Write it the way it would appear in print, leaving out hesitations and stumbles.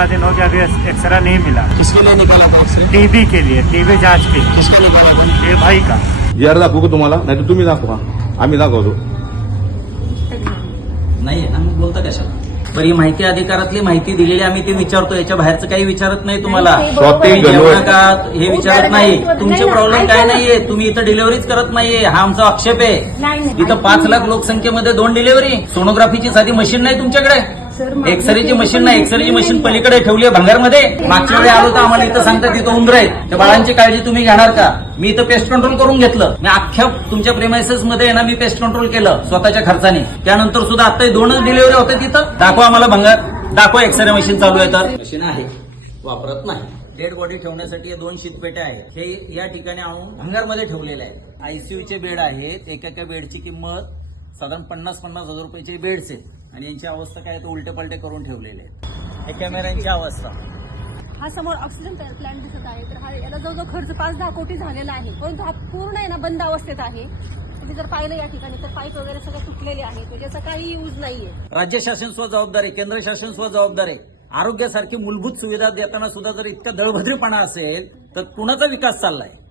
15 दिन हो गया, अभी एक्सरा नहीं मिला। किसके लिए निकाला था एक्सरे? टीबी के लिए, टीबी जांच के लिए। किसके निकाला था? ये भाई का। यार दाखवू का तुम्हाला? नाही तर तुम्ही दाखवा, आम्ही दाखवतो. नाही ना, मग बोलता कशाला? बरं, ही माहिती अधिकारातली माहिती दिलेली आम्ही ते विचारतो, याच्या बाहेरचं काही विचारत नाही तुम्हाला. शॉपिंग जेवण का हे विचारत नाही. तुमचे प्रॉब्लेम काय नाहीये, तुम्ही इथं डिलिव्हरीच करत नाहीये, हा आमचा आक्षेप आहे. इथं 5 लाख लोकसंख्येमध्ये 2 डिलिव्हरी. सोनोग्राफीची साधी मशीन नाही तुमच्याकडे, एक्सरेची मशीन नाही. एक्सरेची मशीन पलीकडे ठेवली आहे भंगारमध्ये. मागच्या वेळी आलो तर आम्हाला इथं सांगतात तिथं उंदर आहेत, त्या बाळांची काळजी तुम्ही घेणार का? मी इथं पेस्ट कंट्रोल करून घेतलं. मी अख्ख्या तुमच्या प्रेमायसेस मध्ये ना मी पेस्ट कंट्रोल केलं स्वतःच्या खर्चाने. त्यानंतर सुद्धा आता 2च डिलिव्हरी होते तिथं. दाखवा आम्हाला भंगार, दाखवा एक्सरे मशीन चालू आहे तर. मशीन आहे, वापरत नाही. डेड बॉडी ठेवण्यासाठी 2 शीतपेट्या आहेत. हे या ठिकाणी आणून भंगारमध्ये ठेवलेले आहेत. आयसीयूचे बेड आहेत. एका बेडची किंमत साधारण 50-50 हजार रुपयाचे बेड्स आहेत. आणि यांची अवस्था काय तर उलटे पलटे करून ठेवलेले आहेत. हे कॅमेऱ्यांची अवस्था. हा समोर ऑक्सिजन प्लांट दिसत आहे, तर हा याला जवळजवळ खर्च 5-10 कोटी झालेला आहे, परंतु हा पूर्ण आहे ना बंद अवस्थेत आहे. तुम्ही जर पाहिलं या ठिकाणी तर पाईप वगैरे सगळे तुटलेले आहे, त्याचा काही यूज नाहीये. राज्य शासन स्व जबाबदार आहे, केंद्र शासन स्व जबाबदार आहे. आरोग्यासारखी मूलभूत सुविधा देताना सुद्धा जर इतका दळभद्रीपणा असेल तर कुणाचा विकास चाललाय?